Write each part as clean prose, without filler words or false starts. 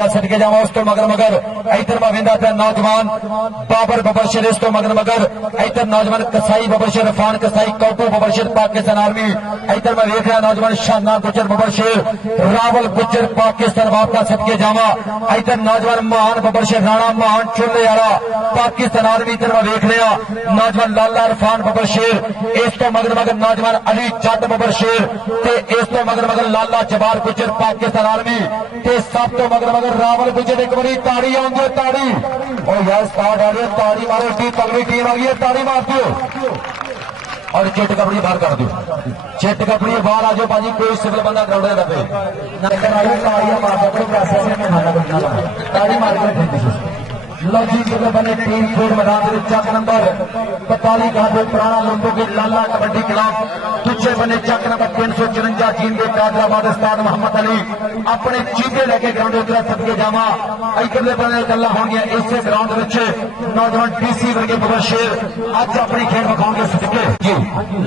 सदके जावा उस तो मगर मगर इधर में वेंदा पे नौजवान बाबर बबरशर इस तो मगर मगर इधर नौजवान कसाई बबरशर इरफान कसाई कौटू बबरशर पाकिस्तान आर्मी इधर में वेख रहा नौजवान शाना गुजर बबरशर रावल गुजर पाकिस्तान वापस सदके जावा इधर नौजवान महान बबरशर राणा महान चुल्ले वाला पाकिस्तान आर्मी इधर में वेख रहा नौजवान लाला इरफान बबरशर इस तो मगर मगर नौजवान अली जट बबरशर इस तो मगर मगर लाला जबार गुजर पाकिस्तान आर्मी सब तो मगर मगर रावल गुजर एक बारी ताड़ी आउंदी ताड़ी और यार स्टार्ट आ रही है ताड़ी मारो टी तगड़ी टीम आ गई है ताड़ी मार दो और चिट कपड़ी बाहर कर दो चिट कपड़ी बाहर आ जाओ भाजी कोई सिविल बंदा ग्राउंड में दबे ताड़ियां मार दो ताड़ी मार के लॉजिक बने टीम फोर मैदान चक नंबर 45 का पुराना लोगों के लाला कबड्डी क्लब दूसरे बने चक नंबर 354 चीन के कादराबाद उस्ताद मोहम्मद अली अपने चीते लेके ग्राउंड उतरा सदके जावा इकले बने गल्ला होंगे इस ग्राउंड नौजवान डीसी वर्गे बबरशर आज अपनी खेल विखाओगे सदके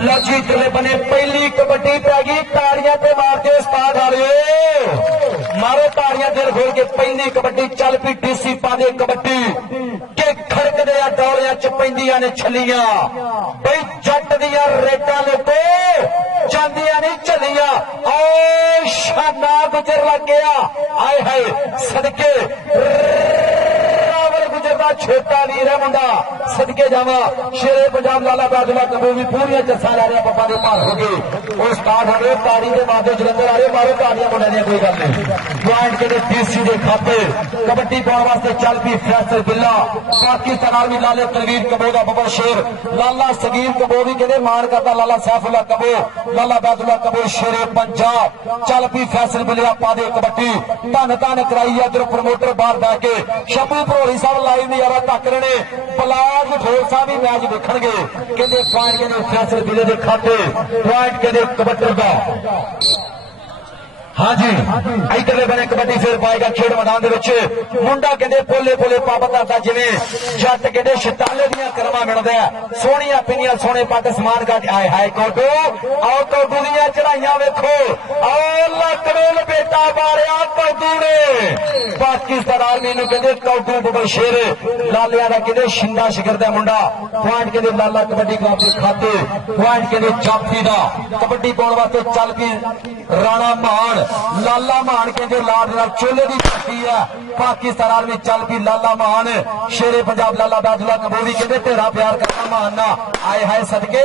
लॉजिक बने पहली कबड्डी पै गई ताड़ियां ते मारते उस्ताद वाले मारो ताड़ियां दिल खोल के पहली कबड्डी चल पी डीसी पादे कबड्डी के खड़कदे दौड़िया च पैंदियां ने छलियां बई जट दियां रेटां लुटे जांदियां नहीं चलियां और शाना गुजर लग गया आए हाय सदके रावल गुजर का छोटा वीर है मुंडा सदके जावा शेरे पंजाब लाला बादला कबू भी पूरी जस्सा ला रहा पप्पा के भार हो गए वो स्टार्ट हो गए ताड़ी के मादे जलंधर आ रहे मारो ताड़ियां मुंडे ने कोई गल नहीं पॉइंट के डीसी के खाते कबड्डी पाने वास्ते चल पी फैसल बिल्ला पाकिस्तान आर्मी लाले तलवीर कबो का बबरशर लाला सगीर कबो भी कहते मान करता लाला सैफुल्ला कबो लाला बादुल्ला कबो शेरे पंजाब चल पी फैसल बिल्ला पादे कबड्डी धन धन कराई इधर प्रमोटर बाहर बह के शबू भरोली साहब लाइव नजारा तक रहे पलाज ठोर साहब भी मैच देखणगे कहते पॉइंट के फैसल बिल्ले के खाते पॉइंट कहते कबड्डी का हाँ जी इधरले बने कबड्डी फिर पाएगा खेड मैदान मुंडा कहते पोले पोले पापत आता जिवें जट कहते शताले दियां कर्मा मिलदा सोहणियां पिनियां सोहणे पट समान का आए हाय कोटो आओ कोटू दियां चढ़ाइयां वेखो आओ लकड़ो लपेटा मारिया कोटू ने पाकिस्तान आर्मी नूं कहते कोटू बबरशर लालिया दा कहते शिंदा शिखर दा मुंडा पॉइंट कहते लाला कबड्डी क्लब दे खाते पॉइंट कहते जाफी दा कबड्डी पाउण वास्ते चल पी राणा मान लाला मान कहते लाड चोले की पार्टी है पाकिस्तान आर्मी चल पी लाला मान शेरे पंजाब लाला बादुल्ला कबूरी कहते तेरा प्यार करना मानना आए हाय सदके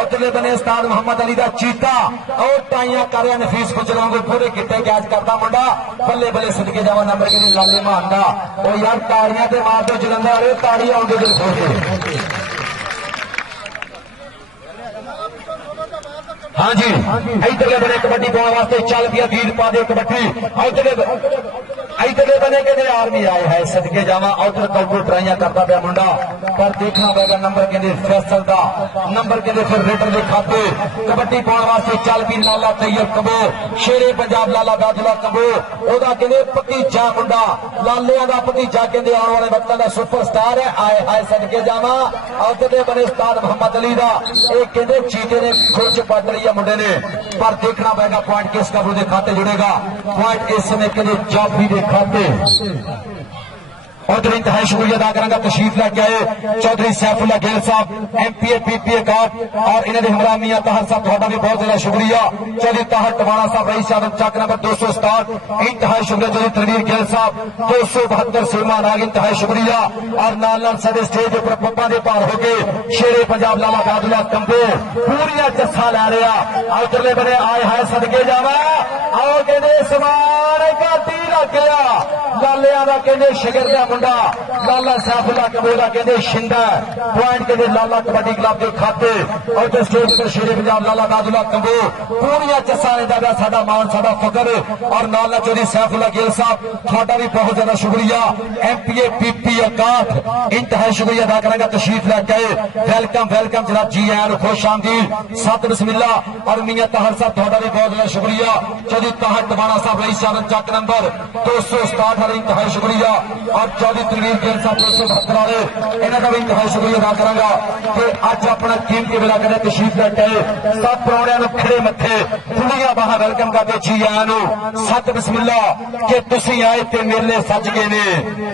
उतले बने उस्ताद मोहम्मद अली का चीता और टाइयां कर नफीस गुजरों पूरे किट्टे कैच करता मुंडा बल्ले बल्ले सदके जावा नंबर के लाले मान का और यार ताड़ियां ते मार दो जलंधर आ रहे ताड़ी आउंदे दिल खोल के हाँ जी इधरले बने कबड्डी पाने वास्ते चल पिया वीर पा दे कबड्डी इधरले बने कहते आर्मी आए है सदके जावा उधर कल्पू ट्राइयां करता पाया मुंडा पर देखना पड़ेगा नंबर कहते फैसल का नंबर कहते फिर रेटर के खाते कबड्डी पाने वास्ते चल पी लाला तैयब कबो शेरे पंजाब लाला बादुल्ला कबो ओदा कहते भतीजा मुंडा लालिया का भतीजा कहते आने वाले वक्त का सुपरस्टार है आए हाय सदके जावा उधरले बने उस्ताद मोहम्मद अली का एक कहते चीते ने खुर्च पट ली मुंडे ने पर देखना पड़ेगा पॉइंट किस कबू के खाते जुड़ेगा पॉइंट इस समय के लिए जाफी के खाते और इंतहाई शुक्रिया अदा करूंगा तशरीफ लेके आए चौधरी सैफुल्ला गिल साहब MPA PPA कार्ड और इन्होंने हमरा मियां ताहर साहब थोड़ा भी बहुत ज्यादा शुक्रिया चौधरी ताहर टवाना साहब रईस आदम चक नंबर 267 इंतहाई शुक्रिया चौधरी तनवीर गिल साहब 272 सीमा नाग इंतहाई शुक्रिया और नाल साडे स्टेज पर पप्पा के भार हो गए शेरे पंजाब लाला बादुल्ला कंबो पूरी जस्सा लै रहा उधरले बने आए हाय सदके जावा आओ कहते समान घाटी लग गया लालिया का कहते शिगर का मुंडा लाला सैफुल्ला कबूला कहते शिंदा पॉइंट कहते लाला कबड्डी क्लब के खाते और स्टेज पर शेरे पंजाब लाला बादुल्ला कंबो पूरी जस्सा लेंदा पिया साडा मान साडा फकर और नाल चौधरी सैफुल्ला गिल साहब थोड़ा भी बहुत ज्यादा शुक्रिया MPA PPA कार्ड इंतहाई शुक्रिया अदा करेंगे तशरीफ लेके आए वेलकम वेलकम जनाब जी आए खुश आमदीद सत बिस्मिल्ला और मियां ताहर साहब थोड़ा भी बहुत ज्यादा शुक्रिया चौधरी ताहर टवाना साहब रईस आदम चक नंबर 267 वाले इंतहाई शुक्रिया और चौधरी तनवीर गिल साहब 272 वाले इन्हों का भी इंतहाई शुक्रिया अदा करांगा कि अज अपना कीमती वेला कदे तशरीफ लेके आए सब प्राणियां खड़े मथे खुलिया बाहां वेलकम करके जी आया सत बिस्मिल्ला कि तुसीं आए ते मेले सज गए ने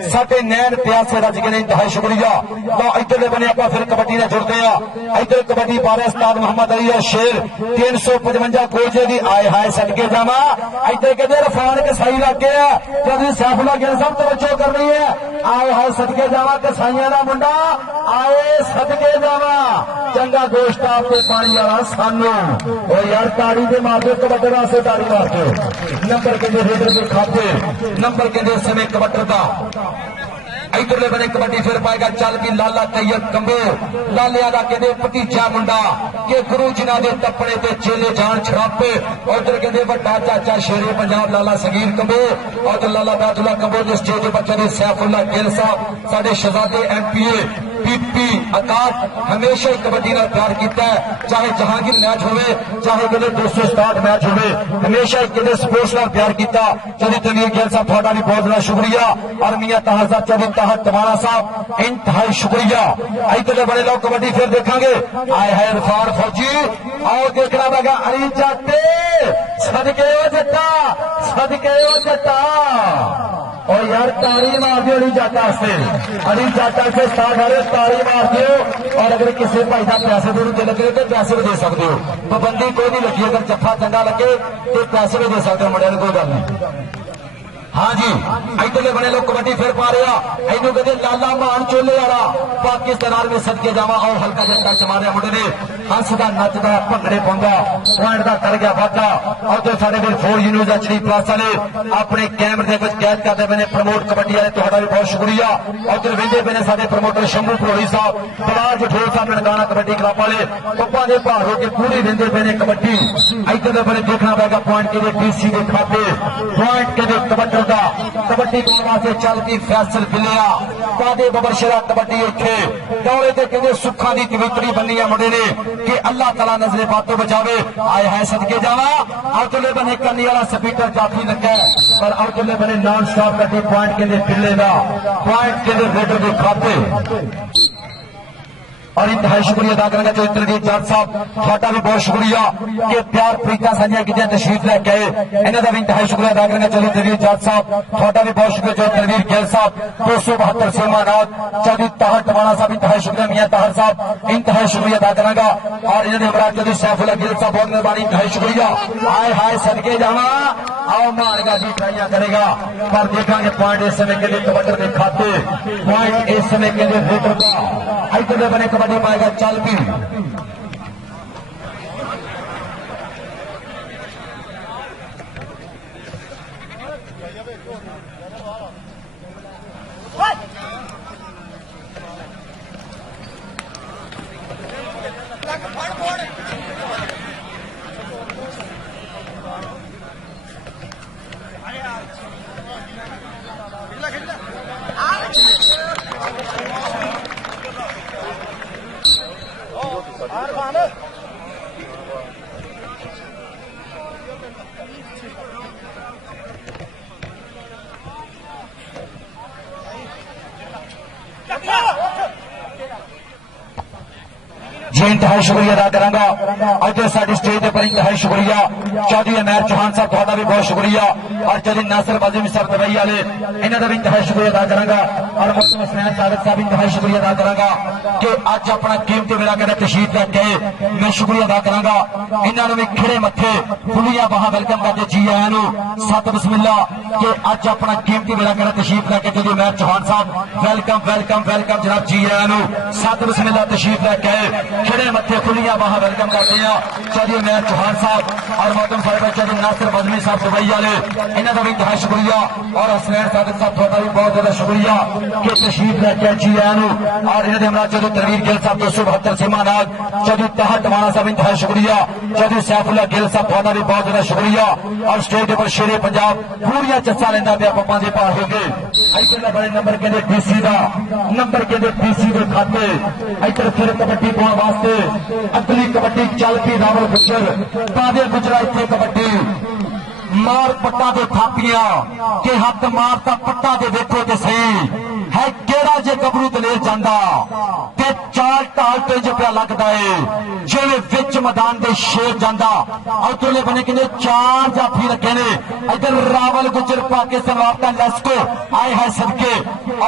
साडे नैन प्यासे रज गए ने इंतहाई शुक्रिया। तो इधरले बने आप फिर कबड्डी ने जुड़ते हैं। इधर कबड्डी पा रहे उस्ताद मोहम्मद अली और शेर 355 गोजे की आए हाय सदके जावा। इधर कहते रफान कसाई लग गया चौधरी सैफुल्ला गिल साहब तवज्जो कर रही है आए हाय सदके जावा कसाइया का मुंडा आए सदके जावा चंगा गोश्त आपके पानी वाला सानू और यार ताड़ी के मार दो कबड्डे वास्ते ताड़ी मार दो नंबर कहते रेडर के खाते नंबर कहते समय कबड्डर का इधरले बने कबड्डी फिर पाएगा चल भी लाला तैयब कंबो लालिया का कहते भतीजा मुंडा के गुरु जिन्हों के टप्पड़े ते चेले जान छड़ापे उधर कहते बड़ा चाचा शेरे पंजाब लाला सगीर कंबो और लाला बैतुल्ला कंबो के स्टेज पर चले सैफुल्ला गिल साहब साडे शहजादे MPA पीपी अकाट हमेशा ही कबड्डी का प्यार किया है चाहे जहांगीर मैच होवे चाहे कहते 267 मैच होवे हमेशा ही कहते स्पोर्ट्स का प्यार किया। चौधरी तनवीर गिल साहब थोड़ा भी बहुत बड़ा शुक्रिया और मियां ताहा साहब चौधरी ताहा तमाना साहब इंतहाई शुक्रिया। इधर बड़े लोग कबड्डी फिर देखेंगे आए है इरफान फौजी आओ देखना लगा अली जाते सदके जट्टा सदके जट्टा और यार तारी मार दियो अली जाटा से अली जाटा से स्टार्ट हो रहे तारी मार दियो और अगर किसी भाई का पैसे दे लगे तो पैसे भी दे सकते हो पाबंदी कोई नहीं लगी अगर जफा चंगा लगे तो पैसे भी दे सकते हो मुंडे कोई गल नहीं। हाँ जी इधरले बने लोग कबड्डी फिर पा रहे इनू कहते लाला मान चोले वाला पाकिस्तान आर्मी सदके जावा और हल्का जहा टच मारिया मुंडे ने हंसदा नचदा भंगड़े पाउंदा पॉइंट का कर गया वाधा और तो साडे फिर 4 न्यूज़ HD प्लस वाले अपने कैमरे के कैद करते पे प्रमोट कबड्डी वाले तुहाडा भी बहुत शुक्रिया। उधर वेंदे पे साडे प्रमोटर शंभू भरोड़ी साहब बलाल जठोर साहब ननकाना कबड्डी क्लब वाले पप्पा के भार हो के पूरी वेंदे पे कबड्डी इधर बने देखना पेगा पॉइंट के DC के खाते पॉइंट के कबड्डी कबड्डी वास्ते चलती फैसल बिलिया पादे बबरशरा कबड्डी इत्थे दौरे ते कहते सुखा की कवितरी बनी है मुंडे ने कि अल्लाह तला नजरे बातों बचावे आए है सदके जावा। अवतले बने करनी वाला स्पीकर जाफी लगा पर अवतले बने नॉन स्टॉप करके पॉइंट के लिए बिल्ले का पॉइंट के लिए रेडर के खाते और इंतहाई शुक्रिया अदा करेंगे जो तनवीर जट साहब थोड़ा भी बहुत शुक्रिया कि प्यार प्रीता साझिया की तशरीफ लेके आए इन्हों का भी इंतहाई शुक्रिया अदा करेंगे चौधरी तनवीर जट साहब थोड़ा भी बहुत शुक्रिया जो तनवीर गिल साहब 272 सेमानाथ चौधरी ताहर टवाना साहब इंतहाई शुक्रिया मियां ताहर साहब इंतहाई शुक्रिया अदा करेंगा और इन्होंने हमारा चौधरी सैफुल्ला गिल साहब बहुत मेहरबानी इंतहाई शुक्रिया आए हाय सदके जावा आओ मारगा जी ट्राइया करेगा पर देखेंगे पॉइंट इस समय के लिए कबड्डी के खाते पॉइंट इस समय के लिए रेडर का इधर बने कबड्डी पाएगा चल भी जी इंतहाई शुक्रिया अदा करांगा अगर साडी स्टेज पर इंतहाई शुक्रिया चौधरी अमैर चौहान साहब थोड़ा भी बहुत शुक्रिया और चौधरी नासिर बाजिमी साहब दवाई वाले इन्हों का भी इंतहाई शुक्रिया अदा करांगा और मुफ्ती हुसैन सादिक साहब इंतहाई शुक्रिया अदा करांगा कि अज अपना कीमती वेला कदे तशरीफ लेके आए मैं शुक्रिया अदा करांगा इन्होंने भी खिड़े मथे खुलिया बाहां वेलकम करके जी आया सत बिस्मिल्ला कि अज अपना कीमती वेला कदे तशरीफ लेके चौधरी अमैर चौहान साहब वेलकम वेलकम वेलकम जनाब जी आया सत बिस्मिल्ला तशरीफ लेके आए खिड़े मथे खुलिया बाहां वेलकम करते हैं चौधरी अमैर चौहान साहब और मोहतरम साहिब चौधरी नासिर बाजिमी साहब दुबई वाले इन्हों का भी इंतहाई शुक्रिया और हुसैन सादिक साहब थोड़ा भी बहुत ज्यादा शुक्रिया कि तशरीफ लेके जी आया और इन्होंने हमारा चौधरी तनवीर गिल साहब 272 सेमानाथ चौधरी ताहर टवाना साहब इंतहाई शुक्रिया चौधरी सैफुल्ला गिल साहब थोड़ा भी बहुत ज्यादा शुक्रिया और स्टेज पर शेरे पंजाब पूरिया चस्सा लेंदा पिया पप्पा के पार हो गए इधर बड़े नंबर कहते DC का नंबर कहते DC के खाते इधर फिर कबड्डी पाने वास्ते अगली कबड्डी चल पी रावल गुजर बादल गुजरा इतने कबड्डी मार पट्टा दे थापियां के हथ मारता पट्टा दे देखो ते सही है केड़ा जे गबरू दलेर जांदा ते चाल ढाल ते जो पिया लगदा है जिवें विच मैदान दे शेर जांदा उधरले बने किने चार जाफी रखे ने इधर रावल गुजर पाकिस्तान वापता लस्को आए है सदके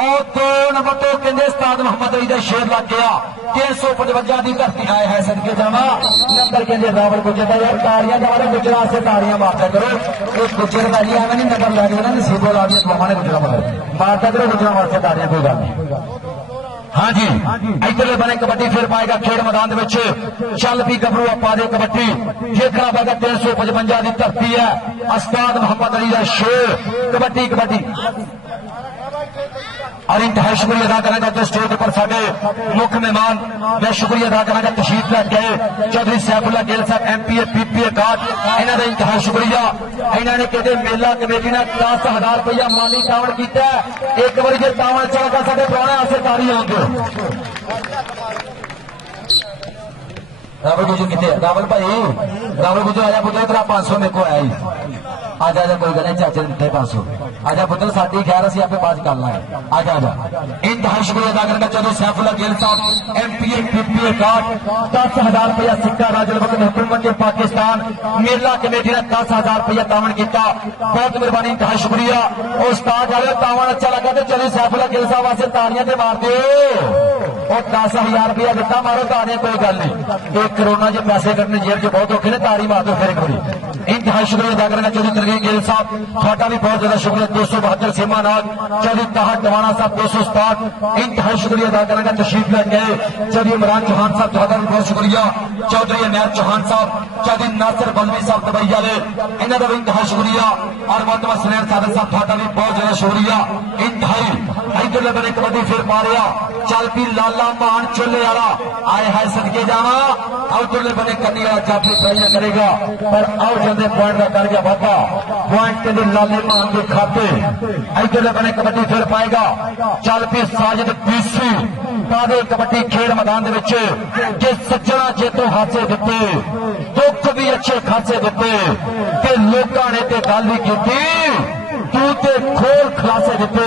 और 2 नंबर तो कहते उस्ताद मोहम्मद अली दा शेर लग गया 355 की धरती आए है सदके जावा नंबर कहते रावल गुजर दा यार ताड़ियां दवारे गुजरा से ताड़ियां मारता करो एक गुजर का जी एवं नहीं नंबर ला देना नसीबो ला दिया मामा ने गुजरा मारता करो गुजरा वास्ते ताड़ियां कोई गल नहीं। हाँ जी इधरले बने कबड्डी फिर पाएगा खेड मैदान चल भी गबरू पा दे कबड्डी देखना पाएगा 355 की धरती है उस्ताद मोहम्मद अली का शेर कबड्डी कबड्डी और इंतहाई शुक्रिया अदा करेंगे तो स्टेज पर साडे मुख्य मेहमान मैं शुक्रिया अदा करेंगे तशरीफ लैके गए चौधरी सैफुल्ला गिल साहब MPA PPA कार्ड इन्हों का इंतहाई शुक्रिया इन्होंने कहते मेला कमेटी ने 10,000 रुपया माली तावण किया एक बार जो तावण चलता साडे पुराने आसे तारी आउंदे रावल गुजर कितने रावल भाई रावल गुजर आजा पुत्र तेरा 500 मेरे को आया ही आजा आजा कोई गल नहीं चाचे ने दिते 500 आजा पुत्र साडी खैर असीं आपे बात कर लांगे आजा आजा इंतहाई शुक्रिया अदा करना चौधरी सैफुल्ला गिल साहब MPA PPA कार्ड 10,000 रुपया सिक्का राजल वक्त हुकूमत पाकिस्तान मेला कमेटी ने 10,000 रुपया तावण किया बहुत मेहरबानी इंतहाई शुक्रिया उस्ताद आए तावण अच्छा लगा तो चौधरी सैफुल्ला गिल साहब वास्ते तालियां ते मार दिओ और 10,000 रुपया दिता मारो तालियां कोई गल नहीं एक करोना जो पैसे कटने जेब च बहुत औखे ने तारी मार दो फिर एक बारी इंतहाई शुक्रिया अदा करना चौधरी तरवीर गिल साहब थोड़ा भी बहुत ज्यादा शुक्रिया 272 सीमा नाग चौधरी ताहट टवाना साहब 267 इंतहाई शुक्रिया अदा करना तशरीफ लैके चौधरी इमरान चौहान साहब थोड़ा भी बहुत शुक्रिया चौधरी अनैर चौहान साहब चौधरी नासिर बलवी साहब दुबई वाले इन्हों का भी इंतहाई शुक्रिया और मोहतरमा सुनैर सादर साहब थोड़ा भी बहुत ज्यादा शुक्रिया इंतहाई इधर बने कबड्डी फिर मारिया चल पी लाला मान चोले वाला आए है सदके जावा उधरले बने कन्नी वाला जाफी ट्राइयां करेगा पर आउट जाते पॉइंट का कर गया वापा पॉइंट के लिए लाले मान के खाते इधरले बने कबड्डी फिर पाएगा चल पी साजिद पीसी पादे कबड्डी खेड मैदान के सज्जना चेतों हासे दिते दुख भी अच्छे खासे दिते लोगों ने ते गल भी की तू ते खोल खलासे दिते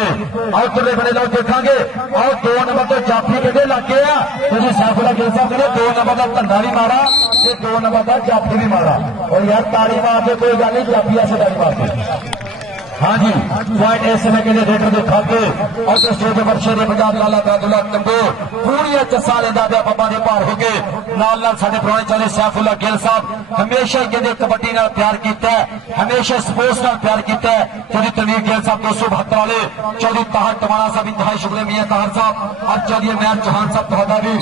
उधरले बने लोग देखांगे और 2 नंबर तो जाफी कहते लग गया तुझे सैफुल्ला गिल साहब कहते 2 नंबर का धंधा भी मारा 2 नंबर का जाफी भी मारा और यार ताड़ी मार के कोई गल नहीं जाफी ऐसे ताड़ी मार के हाँ जी पॉइंट इस समय के लिए रेटर के खाते और स्टेज पर शेरे पंजाब लाला दादुल्ला कंबो पूरी चस्सा लेंदा पिया पप्पा दे भार हो गए नाल नाल साडे पुराने चौधरी सैफुल्ला गिल साहब हमेशा कहते कबड्डी नाल प्यार किया हमेशा स्पोर्ट्स नाल प्यार किया चौधरी तरवीर गिल साहब 272 वाले चौधरी ताहर टवाना साहब इंतहाई शुक्रिया मियां ताहर साहब और चौधरी अनैर चौहान साहब तुहाडा भी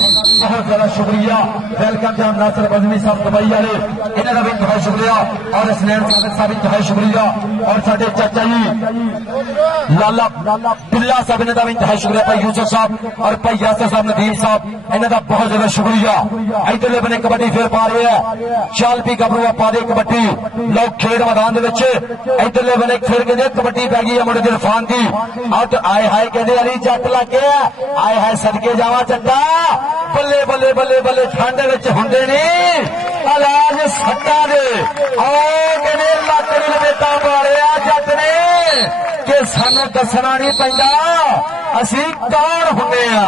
बहुत ज्यादा शुक्रिया वेलकम जनाब नासिर बज़मी साहब दुबई वाले इन्हां दा भी इंतहाई शुक्रिया और हसनैन साहब इंतहाई शुक्रिया और साडे चाचा लाला बिल्ला साहब इन्हों का भी इंतहाई शुक्रिया भाई यूसुफ साहब और भाई यासर साहब नदीम साहब इन्हों का बहुत ज्यादा शुक्रिया इधरले बने कबड्डी फिर पा रहे हैं चल भी गबरू पा दे कबड्डी लोग खेड मैदान इधरले बने फिर कहते कबड्डी पै गई है मुंडे इरफान की और आए हाय कहते अली जट लग गया आए हाय सदके जावा चट्टा बल्ले बल्ले बल्ले बल्ले ठंड होंगे नहीं इलाज सट्टा दे कहते लक लपेटा मारिया जट ने कि सानू दसना नहीं पैंदा असी कौन हुंदे आ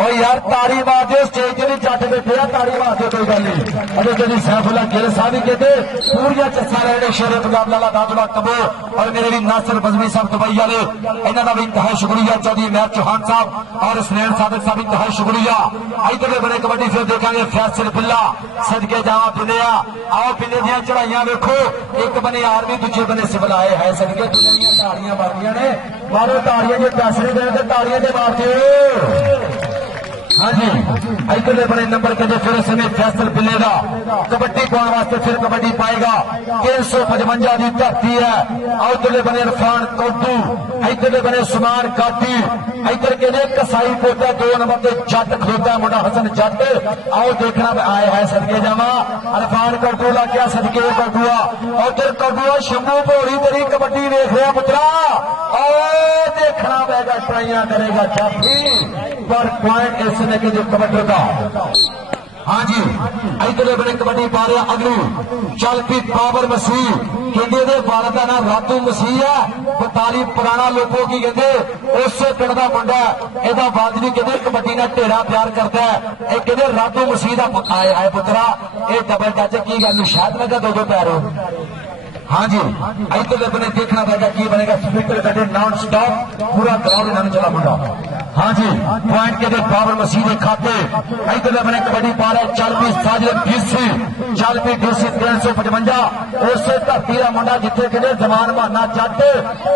और यार ताड़ी मार दो स्टेज भी जट बैठे आ ताड़ी मार दो कोई गल नहीं अरे चौधरी सैफुल्ला गिल साहब भी कहते पूरी चस्सा रहे शेरे पंजाब लाला दादुल्ला कबो और मेरे भी नासिर बज़मी साहब दुबई वाले इन्हों का भी इंतहाई शुक्रिया चौधरी अनैर चौहान साहब और सुनैर सादक साहब इंतहाई शुक्रिया इधर बने कबड्डी फिर देखा फैसल बिल्ला सदके जावा पिलिया आओ पिले दियां चढ़ाइयां देखो एक बने आर्मी दूजे बने सिविल आए है सदके ताड़ियां मारियां ने मारो ताड़ियां जो पैसे नहीं देने ताड़ियां से मारते हाँ जी इधरले बड़े नंबर कहते फिर समय फैसल बिल्ले का कबड्डी पाने वास्ते फिर कबड्डी पाएगा 355 की धरती है और इधरले बने इरफान कोटू इधरले बने सुमान काटी इधर कहते कसाई पोता 2 नंबर से जट खलोता मुंडा हसन जट आओ देखना आए है सदके जावा इरफान कोटू ला गया सदके कोटूआ और उधर कोटूआ शंभू भोली तेरी कबड्डी देख रहा पुत्रा और देखना पड़ेगा ट्राइयां करेगा जाफी पर पॉइंट इस समय के जो कबड्डी का हाँ जी इधर बने कबड्डी पा रहा अगली चल पी बाबर मसीह कहते दे वालद का नाम रातू मसीह है 42 पुराना लोगों की कहते उसे पिंड का मुंडा एदा वालद भी कहते कबड्डी ने ढेरा प्यार करता है ये कहते रातू मसीह का आए है पुत्रा ये डबल टच की गल शायद मैं दो पैर हो हाँ जी इधर बने देखना पड़ेगा की बनेगा स्पीकर कटे नॉन स्टॉप पूरा ग्राउंड इन्होंने चला मुंडा हाँ जी पॉइंट के बाबर मसीह के खाते इधर बने कबड्डी पा रहे चल पी साजिद डीसी चल पी डीसी 355 उस धरती का मुंडा जिथे कहते जमान बहाना जट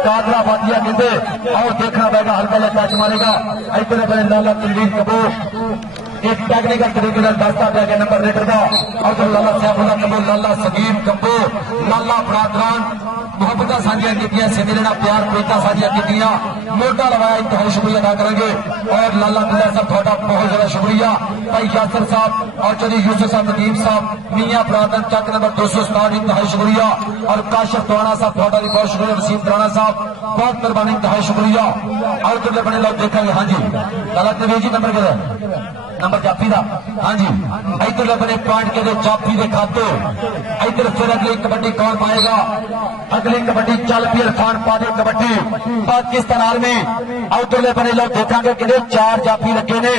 कादरा बादिया कहते और देखना पड़ेगा हल्का जहा टच मारेगा इधर बने लाला तनवीर कपूर एक टेक्निकल तरीके दसता पा गया नंबर रेटर का और तो लाला सैफुल्ला कपूर लाला सगीम कपूर लाला बरादरान मुहब्बत साझिया की सिद्धे प्यार प्रीता साझिया की मोटा लगाया इंतहाई शुक्रिया अदा करेंगे और लाला दुल्ला साहब थोड़ा बहुत ज्यादा शुक्रिया भाई यासर साहब और चौधरी यूसुफ साहब नदीम साहब मियां बरादर चक नंबर 267 इंतहाई शुक्रिया और काशिफ तोड़ा साहब थोड़ा भी बहुत शुक्रिया वसीम तोड़ा साहब बहुत मेहरबानी इंतहाई शुक्रिया और तो बने लोग देखेंगे हाँ जी लाला तनवीर जी नंबर के नंबर जाफी का हाँ जी इधर बने पॉइंट के जाफी के खाते इधर फिर अगली कबड्डी कौन पाएगा अगली कबड्डी चल पी इरफान पादे कबड्डी पाकिस्तान आर्मी उधरले बने लोग देखा कि 4 जाफी लगे ने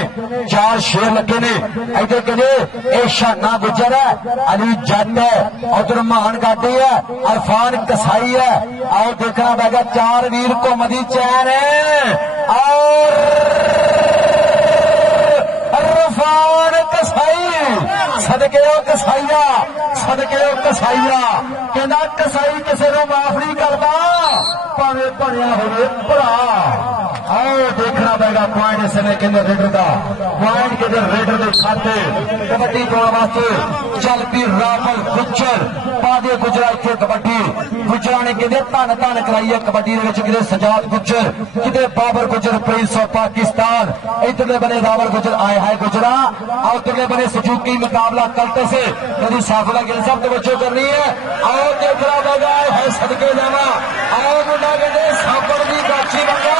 4 शेर लगे ने इधर कहते एक शाना गुजर है अली जट है उधर महान गाडी है इरफान कसाई है और देखना पड़ेगा 4 वीर को मदी चैन है और इरफान कसाई सदके कसाईया कहना कसाई किसी को माफ नहीं करता भावे भरिया हो भरा आओ देखना पड़ेगा पॉइंट इस समय केंद्र रेडर का पॉइंट केंद्र रेडर के खाते कबड्डी पाने वास्ते चल पी राफल गुज्जर पादे गुजरा इतने कबड्डी गुजरा ने कहते धन धन कराई है कबड्डी कि सजाद गुज्जर कि बाबर गुज्जर प्रिंस ऑफ पाकिस्तान इधरले बने रावल गुज्जर आए हाय गुजरा और उधरले बने सुजुकी मुकाबला कलते से यदि साफला गिल साहब तवज्जो करनी है और देखना पड़ेगा है सदके जाना और मुंडा कहते सापड़ की गाछी मंगा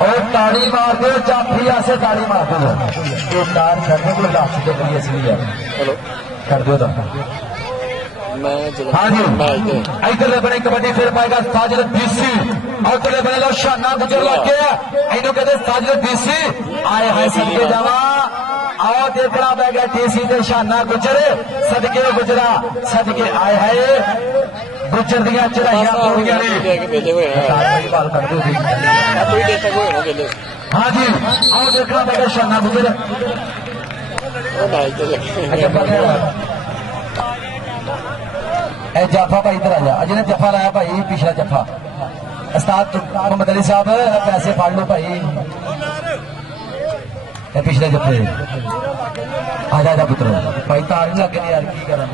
और ताड़ी मार दो जाफी से ताड़ी मार दो कार छड़ने को लाश के लिए इसलिए चलो कर दो हाँ जी इधर बने कबड्डी फिर पाएगा साजिद डीसी और उधर बने लो शाना गुजर लग गया इन्हों कहते साजिद डीसी आए हाय सदके जावा आओ देखना पड़ेगा डीसी से शाना गुजर सदके गुजरा सदके आए हाय गुजर दिया चढ़ाइया पूरिया हाँ जी आओ देखना पड़ेगा शाना गुजर जाफा भाई इधर आ जा अजय ने जफा लाया भाई पिछला जफा उस्ताद मोहम्मद अली साहब पैसे फाड़ लो भाई पिछले जफे आ जा पुत्र भाई तार नहीं लगे यार की करना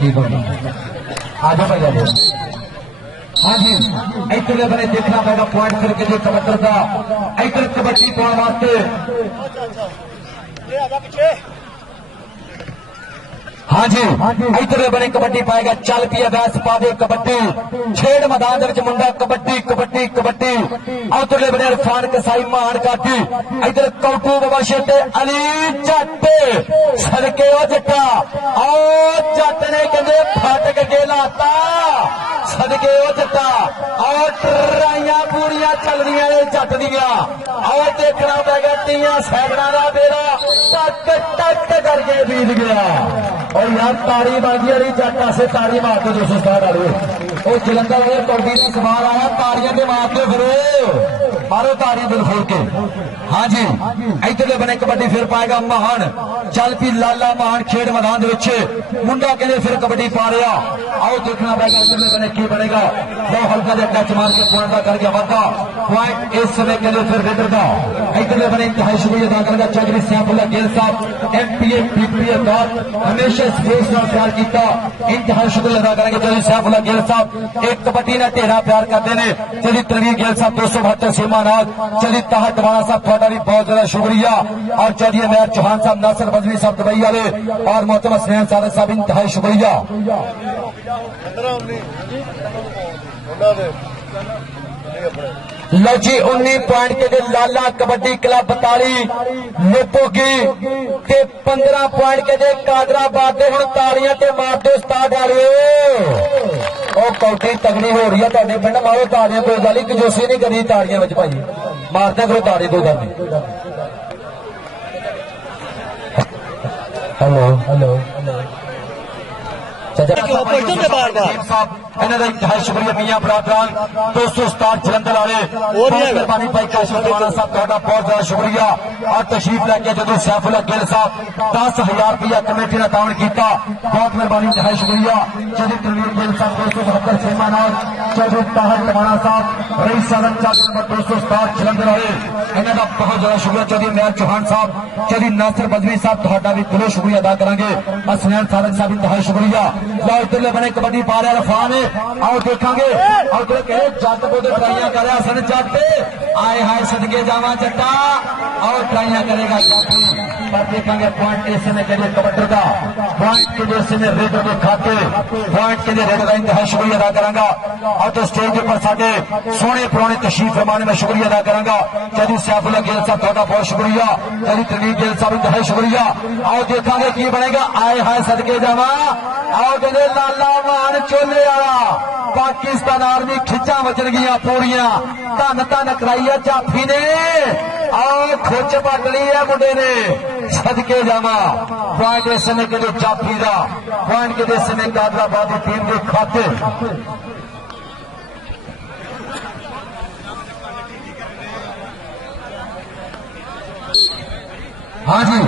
ठीक हो आ जाओ भाई आ जाओ हाँ जी इधर बने देखना पड़ेगा पॉइंट करके जो कबड्डी का इधर कबड्डी पाने वास्ते हाँ जी इधर बने कबड्डी पाएगा चल पिया बैस पावे कबड्डी छेड़ मैदान मुंडा कबड्डी कबड्डी कबड्डी उधरले बने इरफान कसाई मान काटी इधर कौटू बाबा शेटे अली जट सदके ओ जट्टा और जट ने कहते फटक के लाता सदके ओ जट्टा और ट्राइया पूरियां चल रही है जट दिया और देखना पड़ेगा तिया सैकड़ा का बेड़ा टक टक करके बीत गया और यार तारी बाजी वाली जट से तारी मार के 260 वाली वो जलंधर में कौडी का सवाल आया तारियां के मार के फिर मारो तारी दिल खोल के हाँ जी इधर बने कबड्डी फिर पाएगा महान चल पी लाला महान खेड मैदान मुंडा कहते फिर कबड्डी पा रहा आओ देखना पड़ेगा इधर बने की बनेगा हल्का जहा टच मार के पॉइंट का करके वादा पॉइंट इस समय के लिए फिर रेडर का इतने बने इंतहाई शुक्रिया अदा करेगा चौधरी सैफुल्लाह गिल साहब एमपीए पीपीए दौर हमेशा स्पेस का प्यार किया इंतहाई शुक्रिया अदा करेंगे चौधरी सैफुल्लाह गिल साहब एक कबड्डी ने ढेरा प्यार करते हैं चौधरी तनवीर गिल साहब 272 सीमा नाज चौधरी ताहत टवाना साहब थोड़ा भी बहुत ज्यादा शुक्रिया और चौधरी अमैर चौहान साहब नासिर बजवी साहब दुबई वाले और मोहतरम स्नेह सादक साहब इंतहाई शुक्रिया। लो जी 19 पॉइंट के लिए लाला कबड्डी क्लब बताली लोपो की 15 पॉइंट के लिए कादराबाद के हूं तालियां ते मार दो उस्ताद वालिओ कौटी तगड़ी हो रही है तुहाडे पिंड मारो तालियां कोई गल नहीं जोशी नहीं करी तालियां विच भाई मारदे करो ताड़ी कोई गल नहीं। हेलो हेलो इंतहाई शुक्रिया मियां बरादरान 267 जलंधर वाले मेहरबानी भाई काशिम दवाना साहब का बहुत ज्यादा शुक्रिया और तशरीफ लैके जो सैफुल्लाह गिल साहब 10,000 रुपया कमेटी ने तावन किया बहुत मेहरबानी इंतहाई शुक्रिया चौधरी तनवीर गिल साहब 272 सीमा नाज चौधरी ताहत टवाना साहब रईस सादक चाक नंबर 267 जलंधर वाले इन्हों का बहुत ज्यादा शुक्रिया चौधरी अमैर चौहान साहब चौधरी नासिर बजवी साहब तुहाडा भी दिलों शुक्रिया अदा करांगे हसनैन सादक साहब इंतहाई शुक्रिया। इधरले बने कबड्डी पा रहा रफान आओ देखा जट बोधे ट्राइयां कर सन जट आए हाय सदके जावा जट्टा और ट्राइयां करेगा पर देखा पॉइंट इस समय के लिए कबड्डी का पॉइंट के लिए समय रेडर के खाते पॉइंट के लिए रेडर का इंतहाई शुक्रिया अदा करांगा और तो स्टेज के ऊपर साडे सोहने पुराने तशरीफ फरमाने में शुक्रिया अदा करांगा चौधरी सैफुल्लाह गिल साहब तुहाडा बहुत शुक्रिया चौधरी तनवीर गिल साहब इंतहाई शुक्रिया। आओ देखा की बनेगा आए हाय सदके जावा आओ कहते लाला मान चोले वाला पाकिस्तान आर्मी खिचा बचन गया पूरियां धन धन कराई है जाफी ने और खुच पट ली है मुंडे ने सदके जावा पॉइंट इस समय के लिए जाफी का पॉइंट के लिए समय कादराबाद की टीम के खाते। हाँ जी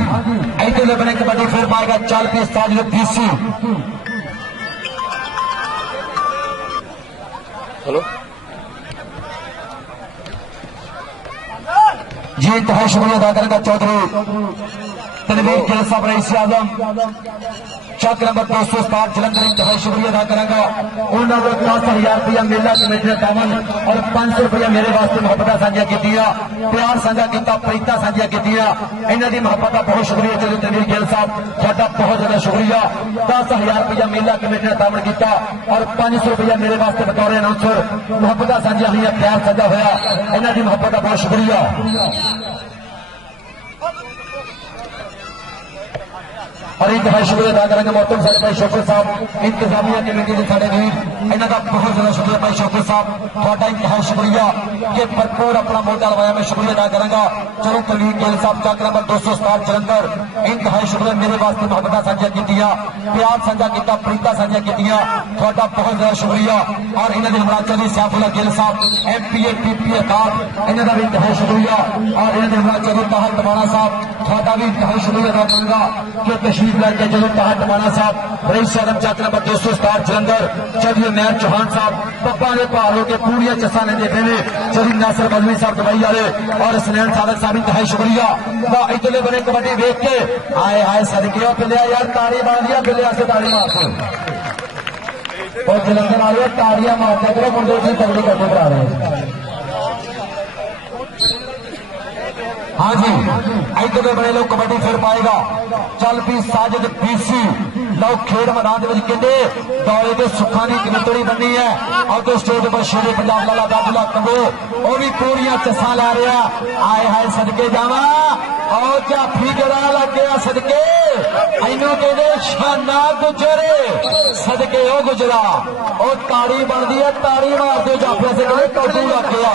इधर बने कबड्डी फिर पाएगा चल पी साजिद पीसी हेलो जी इंतहाई शुक्रिया अदा करेगा चौधरी तनवीर गिल साहब रईस आजम चक नंबर 267 जलंधर इंतहाई शुक्रिया अदा करेगा उन्होंने 10,000 रुपया मेला कमेटी ने तावन और 500 रुपया मेरे वास्ते मुहब्बत साझा की प्यार साझा किया प्रीता साझा की इन्हों की मुहब्बत का बहुत शुक्रिया चौधरी तनवीर गिल साहब थोड़ा बहुत ज्यादा शुक्रिया 10,000 रुपया मेला कमेटी ने तावन किया और 500 रुपया मेरे वास्ते बतौर अनाउंसर मुहब्बत साझा हुई प्यार साझा होया इन्हों की मुहब्बत का बहुत शुक्रिया। और इंतहाई शुक्रिया अदा करेंगे मोहतरम साहब भाई शौकत साहब इंतजामिया कमेटी के साढ़े वीर इन्हों का बहुत ज्यादा शुक्रिया भाई शौकत साहब थोड़ा इंतहाई शुक्रिया कि भरपूर अपना मोटा लवाया मैं शुक्रिया अदा करूंगा चलो तनवीर गिल साहब चक नंबर 267 जलंधर इंतहाई शुक्रिया मेरे वास्ते मुहब्बत साझा की प्यार साझा किया प्रीता साझा की थोड़ा बहुत ज्यादा शुक्रिया और इन्होंने हमारा चौधरी सैफुल्लाह गिल साहब एमपीए पीपीए कार इन्हों का भी इंतहाई शुक्रिया और इन्होंने हमारा चौधरी ताहत टवाना साहब थोड़ा भी इंतहाई शुक्रिया अदा करूंगा कि तशरीफ लैके चलो ताहत टवाना साहब रईस आजम चक नंबर 267 जलंधर चौधरी अमैर चौहान साहब पप्पा ने भार होकर पूरी चसा लेंदे पे ने चौधरी नासिर बजवी साहब दुबई वाले और स्नेह सादक साहब इंतहाई शुक्रिया। इधरले बने कबड्डी देख के आए हाय सदके पिलिया यार ताड़ी मार दिया पिलिया से ताड़ी मार और जलंधर वाले ताड़ियां मारते करो मुंडे की तगड़ी करने करा रहे हैं। हाँ जी इधर बड़े लोग कबड्डी फिर पाएगा चल पी साजिद पीसी लोग खेड मैदान कहते दौरे के सुखा की कमिटड़ी बनी है और तो स्टेज पर शेरे पंजाब लाला दादूला कंबो वो भी पूरियां चसा ला रहा आए हाय सदके जावा और जाफी जरा लग गया सदके इनू कहते शाना गुजरे सदके ओ गुजरा और ताड़ी बनती है ताड़ी मार दो जाफे से कहते कौटू लग गया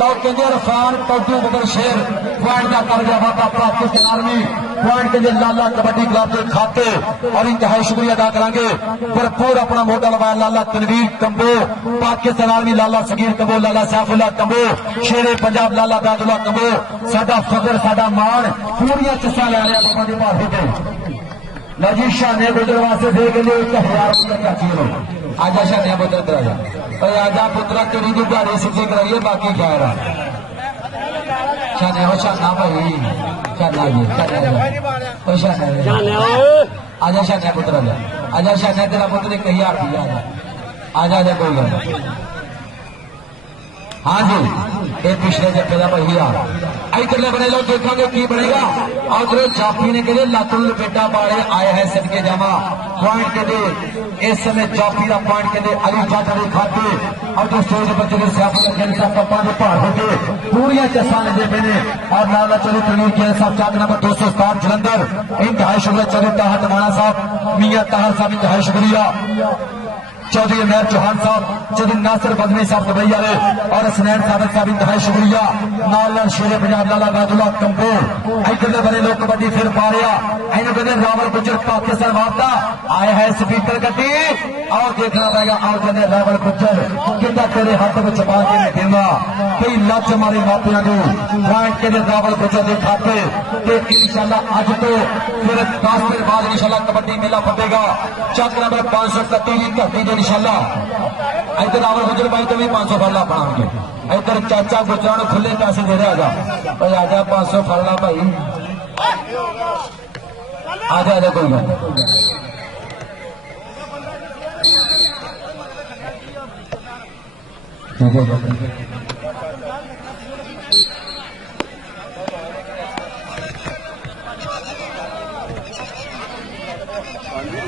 लोग कहते इरफान कौटू बकर शेर पॉइंट का कर गया वादा पाकिस्तान आर्मी पॉइंट के लिए लाला कबड्डी क्लब के खाते और इंतहाई शुक्रिया अदा करांगे भरपूर अपना मोटा लवाया लाला तनवीर कंबो पाकिस्तान आर्मी लाला सगीर कंबो लाला सैफुल्लाह कंबो शेरे पंजाब लाला दादुल्ला कंबो साडा फखर साडा मान पूरियां चसा लै रहा बाबा दी भाषे ते लजी शाने गुजर वास्ते दे के लिए 1000 रुपया चाहिए आज शाने गुजर आ भाई आजा पुत्रा तेरी की दिहाड़ी सीधी कराइए बाकी खैर शाने हो शाना भाई शाना जी शाना आजा शाना पुत्र आजा शाना तेरा पुत्र 1000 रुपया आजा आजा कोई गल हाँ जी ये पिछले जत्थे का भैया इधरले बने लोग देखोगे की बनेगा और जो जाफी ने कहते लातुल लपेटा बाड़े आया है सदके जामा पॉइंट के दे इस समय जाफी का पॉइंट के दे अली चाचा ने खाते और जो स्टेज पर चले सियासत पप्पा ने पहाड़ होते पूरी चसा लेते मैंने और नाला चले तनवीर के साहब चाक नंबर 267 जलंधर इंतहाई शुक्रिया चले ताहत माना साहब मियां ताहर साहब इंतहाई शुक्रिया चौधरी अमैर चौहान साहब चौधरी नासिर बदनी साहब दुबई वाले और हसनैन साबिक साहब इंतहाई शुक्रिया नाल शेरे पंजाब लाला नादुल्ला कंपोर इधर बने लोग कबड्डी फिर पा रहा इन्हों कहते रावल गुजर पाकिस्तान वापता आया है स्पीकर गड्डी और देखना पड़ेगा और कहते रावल गुजर कि तेरे हाथ में छपा के नहीं देना कई लच हमारे मापिया को पॉइंट के रावल गुजर के खाते इंशाल्लाह अज तो फिर 10 दिन बाद इंशाल्लाह कबड्डी मेला फटेगा चक नंबर 531 धरती जो इंशाल्लाह इधर रावल गुजर भाई तो भी 500 फरला पाएंगे इधर चाचा गुजरा खुले पैसे दे रहा आजा आजा 500 फरला भाई आजा आजा कोई गल ठीक है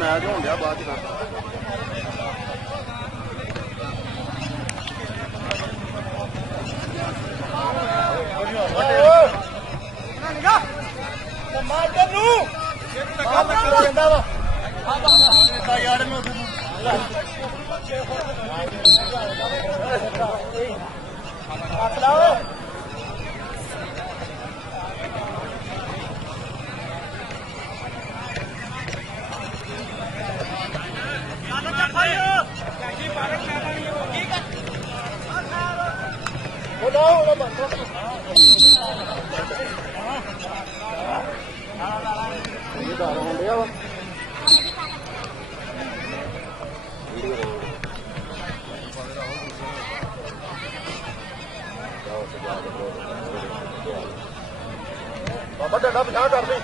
मैच हो गया बाद बाबा डंडा पिछा कर दे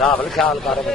रावल ख्याल कर दो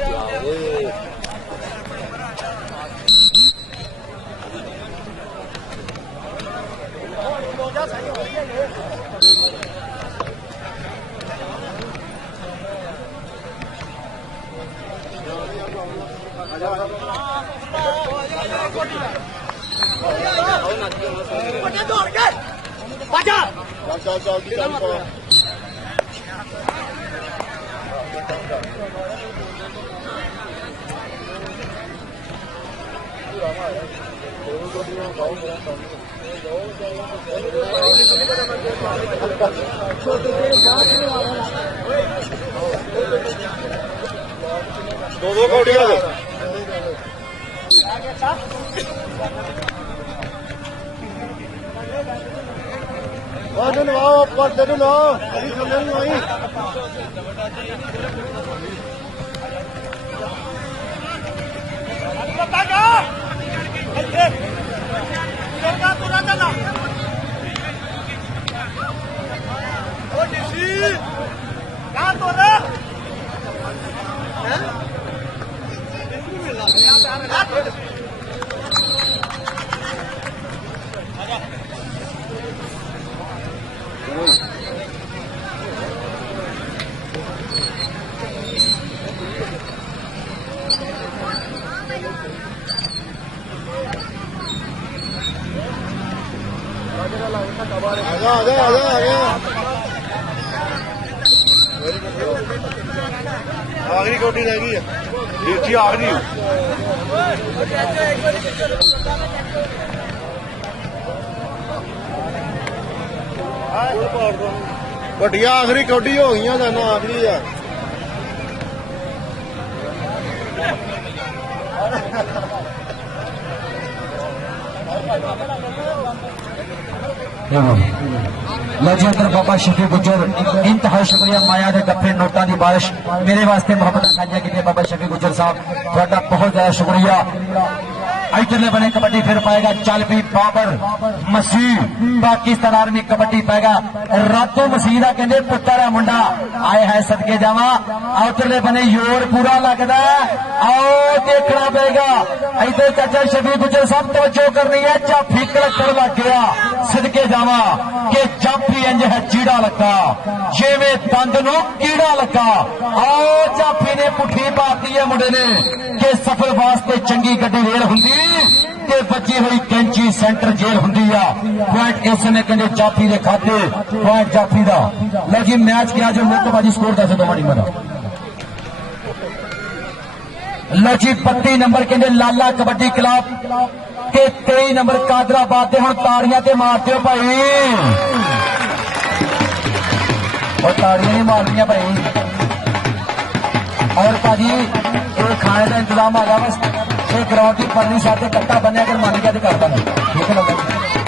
कौड़ियां आखिरी कोटी रह गई है नीचे आखिरी ਵੱਡੀਆਂ आखिरी कोटी हो गई ना आखिरी है Yeah. लो जी उधर बाबा शफी गुजर इंतहा शुक्रिया माया के गप्फे नोटा की बारिश मेरे वास्ते मोहब्बत साझा की बाबा शफी गुजर साहब थोड़ा बहुत ज्यादा शुक्रिया। इधरले बने कबड्डी फिर पाएगा चल भी बाबर मसीह पाकिस्तान आर्मी कबड्डी पाएगा रातों मसीह का कहते पुत्र है मुंडा आए है सदके जावा उधरले बने योर पूरा लगता आओ देखना पड़ेगा। इधर चाचा शफी गुजर साहब तवज्जो करनी है जाफी कलक्टर लग गया सदके जावा के जाफी इंज है चीड़ा लगा जिवें दंद नूं कीड़ा लगा। आओ जाफी ने पुठी पाती है मुंडे ने के सफर वास्ते चंगी गड्डी रेल हुंदी ते बची हुई कैंची सेंटर जेल हुंदी आ। पॉइंट इस समय कहते जाफी के खाते पॉइंट जाफी का। लो जी मैच क्या जो मुक्काबाजी स्कोर दस दो टीम का। लो जी 32 नंबर कहते लाला कबड्डी क्लब के 23 नंबर कादराबाद हुण ताड़ियां ते मारते हो भाई और ताड़ियां नहीं मारनियां भाई। और भाजी ये खाने का इंतजाम आ गया बस ये ग्राउंड की परली साथ कट्टा बनया अगर मान गया तो कर देना ठीक है।